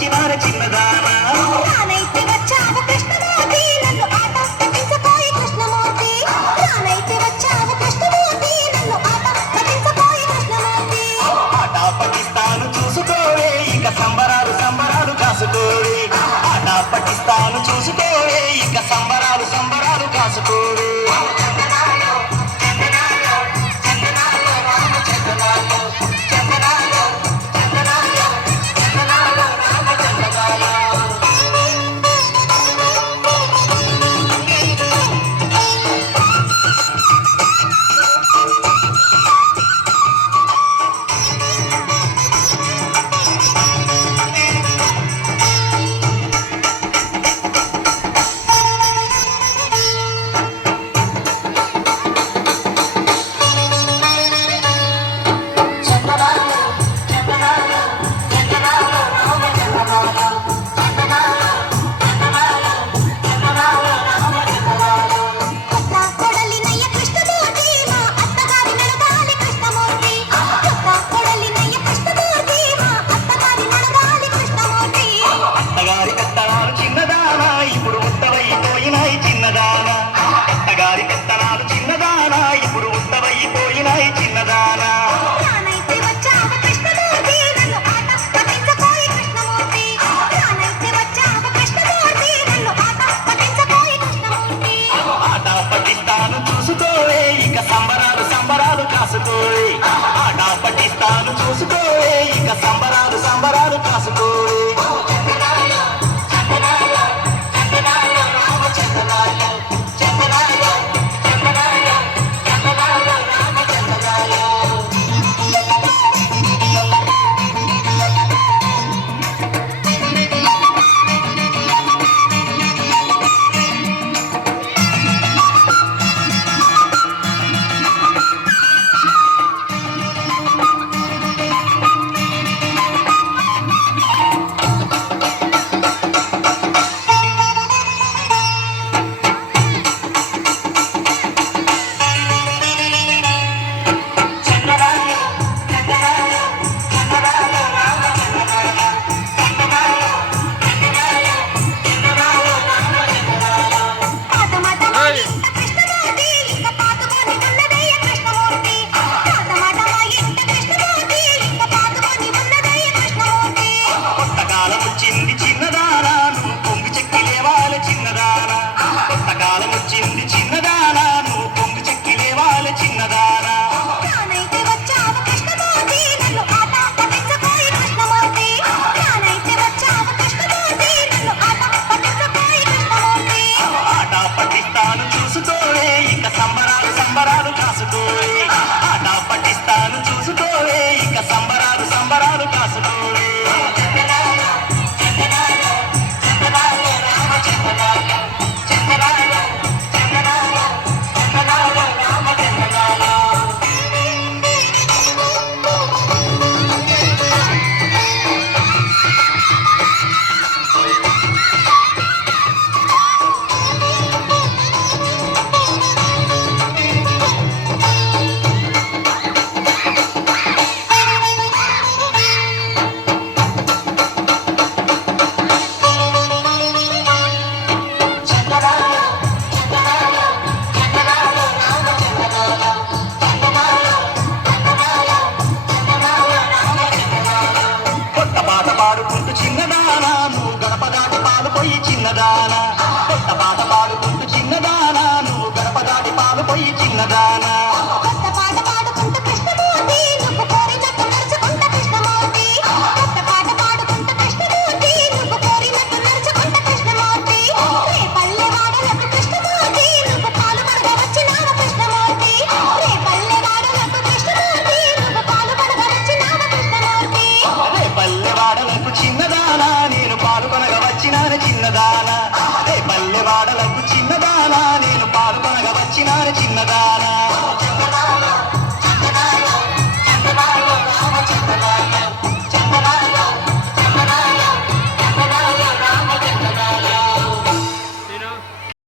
వచ్చినార చిన్నదానా రానైతే వచ్చావు కృష్ణమూర్తి నన్ను ఆట పట్టించబోయి కృష్ణమూర్తి రానైతే వచ్చావు కృష్ణమూర్తి నన్ను ఆట పట్టించబోయి కృష్ణమూర్తి ఆట పట్టిస్తాను చూసుకోవే ఇక సంబరాలు సంబరాలు కాసుకోవే ఆట పట్టిస్తాను చూసుకోవే ఇక సంబరాలు సంబరాలు కాసుకోవే సంబరాలు సంబరాలు కాసుకోవే ఆట పట్టిస్తాను చూసుకోవే ఇక సంబరాలు సంబరాలు కాసుకోవే సంబరాలు సంబరాలు కాసుకోవే ఆట పట్టిస్తాను చూసుకోవే ఇక సంబరాలు సంబరాలు కాసుకోవే పాడుకుంటూ చిన్నదానా నువ్వు గడప దాటి పాలుపోయి చిన్నదానా కొత్త పాట పాడుకుంటూ చిన్నదానా నువ్వు గడప దాటి పాలుపోయి చిన్నదానా కొత్త పాట పాడుకుంటూ కృష్ణమూర్తి నువ్వు కోరినట్టు నడుచుకుంటా కృష్ణమూర్తి కొత్త పాట పాడుకుంటూ కృష్ణమూర్తి నువ్వు కోరినట్టు నడుచుకుంటా కృష్ణమూర్తి రే పల్లెవాడలకు కృష్ణమూర్తి నువ్వు పాలు పడగ వచ్చినావు కృష్ణమూర్తి రే పల్లెవాడలకు కృష్ణమూర్తి నువ్వు పాలు పడగ వచ్చినావు కృష్ణమూర్తి రే పల్లెవాడలకు చిన్నదానా నేను పాలు కొనగ వచ్చినాను చిన్నదానా రే పల్లెవాడలకు చిన్నదానా